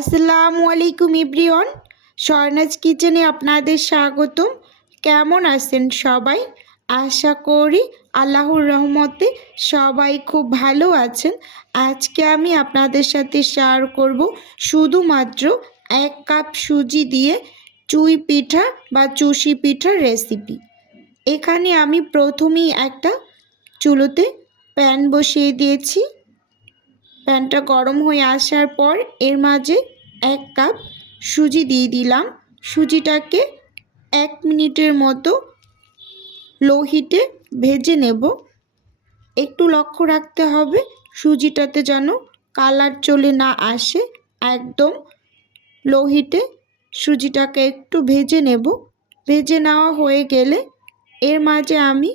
আসসালামু আলাইকুম ইব্রিয়ন স্বর্ণাজ কিচেনে আপনাদের স্বাগতম। কেমন আছেন সবাই? আশা করি আল্লাহর রহমতে সবাই খুব ভালো আছেন। আজকে আমি আপনাদের সাথে শেয়ার করব শুধুমাত্র এক কাপ সুজি দিয়ে চুই পিঠা বা চুষি পিঠার রেসিপি এখানে আমি প্রথমেই একটা চুলোতে প্যান বসিয়ে দিয়েছি। প্যানটা গরম হয়ে আসার পর এর মাঝে এক কাপ সুজি দিয়ে দিলাম। সুজিটাকে এক মিনিটের মতো লো হিটে ভেজে নেব। একটু লক্ষ্য রাখতে হবে সুজিটাতে যেন কালার চলে না আসে। একদম লো হিটে সুজিটাকে একটু ভেজে নেব। ভেজে নেওয়া হয়ে গেলে এর মাঝে আমি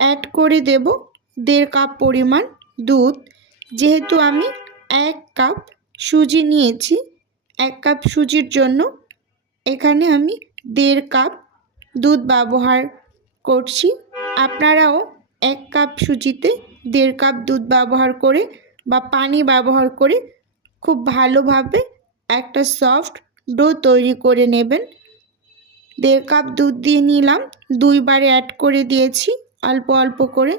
অ্যাড করে দেব দেড় কাপ পরিমাণ দুধ, যেহেতু আমি এক কাপ সুজি নিয়েছি, এক কাপ সুজির জন্য এখানে আমি দেড় কাপ দুধ ব্যবহার করছি। আপনারাও এক কাপ সুজিতে দেড় কাপ দুধ ব্যবহার করে বা পানি ব্যবহার করে খুব ভালোভাবে একটা সফট ডো তৈরি করে নেবেন। দেড় কাপ দুধ দিয়ে নিলাম, দুইবারে অ্যাড করে দিয়েছি, অল্প অল্প করে।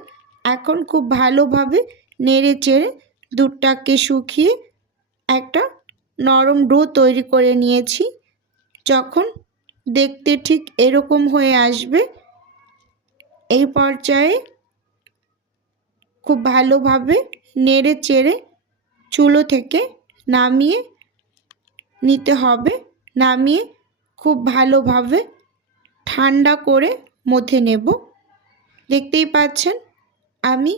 এখন খুব ভালোভাবে নেড়ে চেড়ে দুধটাকে শুকিয়ে একটা নরম ডো তৈরি করে নিয়েছি। যখন দেখতে ঠিক এরকম হয়ে আসবে, এই পর্যায়ে খুব ভালোভাবে নেড়ে চেড়ে চুলো থেকে নামিয়ে নিতে হবে। নামিয়ে খুব ভালোভাবে ঠান্ডা করে মথে নেব। দেখতেই পাচ্ছেন, আমি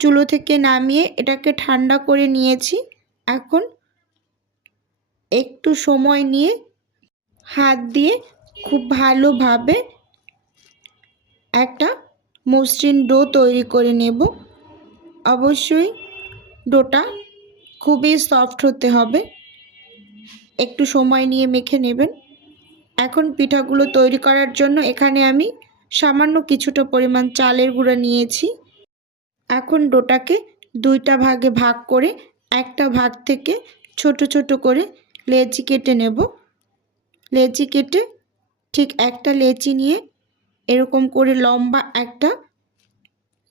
চুলো থেকে নামিয়ে এটাকে ঠান্ডা করে নিয়েছি। এখন একটু সময় নিয়ে হাত দিয়ে খুব ভালোভাবে একটা মসৃণ ডো তৈরি করে নেব। অবশ্যই ডোটা খুবই সফট হতে হবে। একটু সময় নিয়ে মেখে নেবেন। এখন পিঠাগুলো তৈরি করার জন্য এখানে আমি সামান্য কিছুটা পরিমাণ চালের গুঁড়া নিয়েছি। এখন ডোটাকে দুইটা ভাগে ভাগ করে একটা ভাগ থেকে ছোট ছোট করে লেচি কেটে নেব। লেচি কেটে ঠিক একটা লেচি নিয়ে এরকম করে লম্বা একটা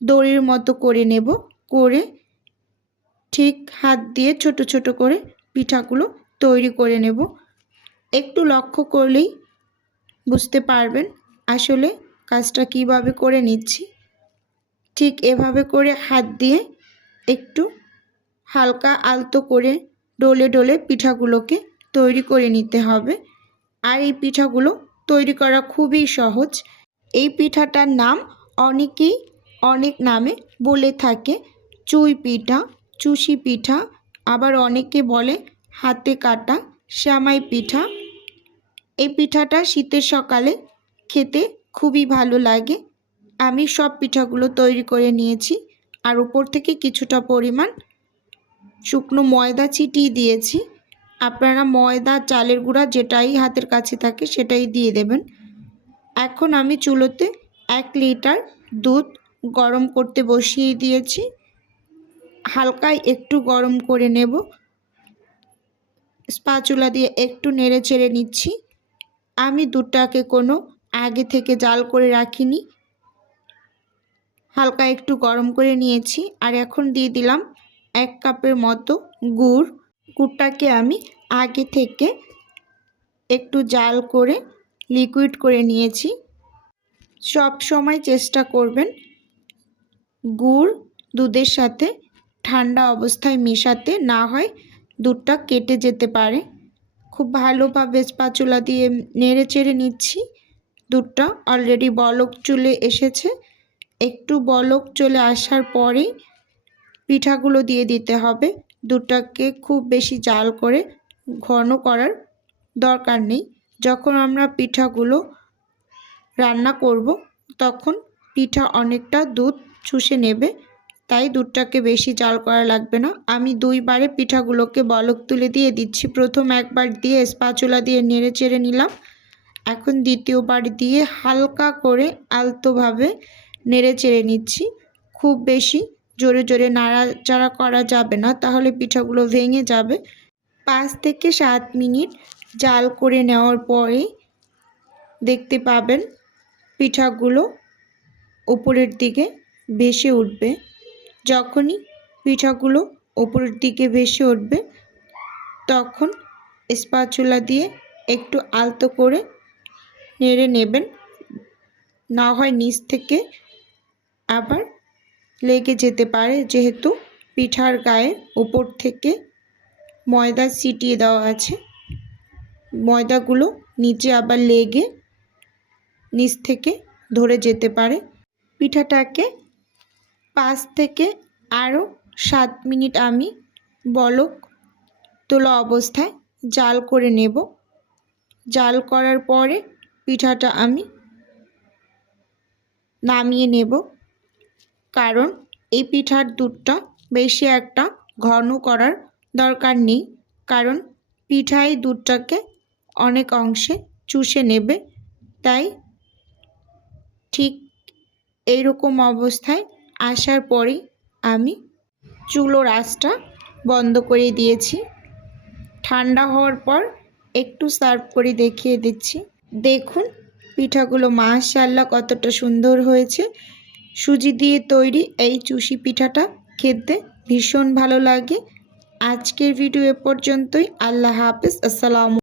দড়ির মতো করে নেব। করে ঠিক হাত দিয়ে ছোট ছোট করে পিঠাগুলো তৈরি করে নেব। একটু লক্ষ্য করলেই বুঝতে পারবেন আসলে কাজটা কীভাবে করে নিচ্ছি। ঠিক এভাবে করে হাত দিয়ে একটু হালকা আলতো করে ডলে ডলে পিঠাগুলোকে তৈরি করে নিতে হবে। আর এই পিঠাগুলো তৈরি করা খুবই সহজ। এই পিঠাটার নাম অনেকেই অনেক নামে বলে থাকে। চুই পিঠা চুষি পিঠা, আবার অনেকে বলে হাতে কাটা শ্যামাই পিঠা। এই পিঠাটা শীতের সকালে খেতে খুবই ভালো লাগে। আমি সব পিঠাগুলো তৈরি করে নিয়েছি আর উপর থেকে কিছুটা পরিমাণ শুকনো ময়দা ছিটিয়ে দিয়েছি। আপনারা ময়দা, চালের গুঁড়া যেটাই হাতের কাছে থাকে সেটাই দিয়ে দেবেন। এখন আমি চুলোতে এক লিটার দুধ গরম করতে বসিয়ে দিয়েছি। হালকায় একটু গরম করে নেব। স্পাচুলা দিয়ে একটু নেড়ে চেড়ে নিচ্ছি। আমি দুধটাকে কোনো আগে থেকে জাল করে রাখিনি। হালকা একটু গরম করে নিয়েছি। আর এখন দিয়ে দিলাম এক কাপের মতো গুড়। গুড়টাকে আমি আগে থেকে একটু জাল করে লিকুইড করে নিয়েছি। সব সময় চেষ্টা করবেন গুড় দুধের সাথে ঠান্ডা অবস্থায় মেশাতে না হয় দুধটা কেটে যেতে পারে। খুব ভালোভাবে স্পাচুলা দিয়ে নেড়ে চেড়ে নিচ্ছি। দুধটা অলরেডি বলক চুলে এসেছে। একটু বলক চলে আসার পরেই পিঠাগুলো দিয়ে দিতে হবে। দুধটাকে খুব বেশি জাল করে ঘন করার দরকার নেই। যখন আমরা পিঠাগুলো রান্না করব, তখন পিঠা অনেকটা দুধ চুষে নেবে, তাই দুধটাকে বেশি জাল করা লাগবে না। আমি দুইবারে পিঠাগুলোকে বলক তুলে দিয়ে দিচ্ছি। প্রথম একবার দিয়ে স্পাচুলা দিয়ে নেড়ে চেড়ে নিলাম। এখন দ্বিতীয়বার দিয়ে হালকা করে আলতোভাবে নেড়ে চেড়ে নিচ্ছি। খুব বেশি জোরে জোরে নাড়াচাড়া করা যাবে না, তাহলে পিঠাগুলো ভেঙে যাবে। পাঁচ থেকে সাত মিনিট জাল করে নেওয়ার পরে দেখতে পাবেন পিঠাগুলো ওপরের দিকে ভেসে উঠবে। যখনই পিঠাগুলো ওপরের দিকে ভেসে উঠবে, তখন স্পাচুলা দিয়ে একটু আলতো করে নেড়ে নেবেন। না হয় নিচ থেকে আবার লেগে যেতে পারে যেহেতু পিঠার গায়ে উপর থেকে ময়দা ছিটিয়ে দেওয়া আছে। ময়দাগুলো নিচে আবার লেগে নিচ থেকে ধরে যেতে পারে। পিঠাটাকে পাঁচ থেকে আরও সাত মিনিট আমি বলক তোলা অবস্থায় জাল করে নেব। জাল করার পরে পিঠাটা আমি নামিয়ে নেব। কারণ এই পিঠার দুধটা বেশি একটা ঘন করার দরকার নেই। কারণ পিঠাই দুধটাকে অনেক অংশে চুষে নেবে। তাই ঠিক এইরকম অবস্থায় আসার পরেই আমি চুলোর আঁচটা বন্ধ করে দিয়েছি। ঠান্ডা হওয়ার পর একটু সার্ভ করে দেখিয়ে দিচ্ছি। দেখুন পিঠাগুলো মাশাল্লাহ কতটা সুন্দর হয়েছে। সুজি দিয়ে তৈরি এই চুষি পিঠাটা খেতে ভীষণ ভালো লাগে। আজকের ভিডিও এ পর্যন্তই। আল্লাহ হাফিজ। আসসালাম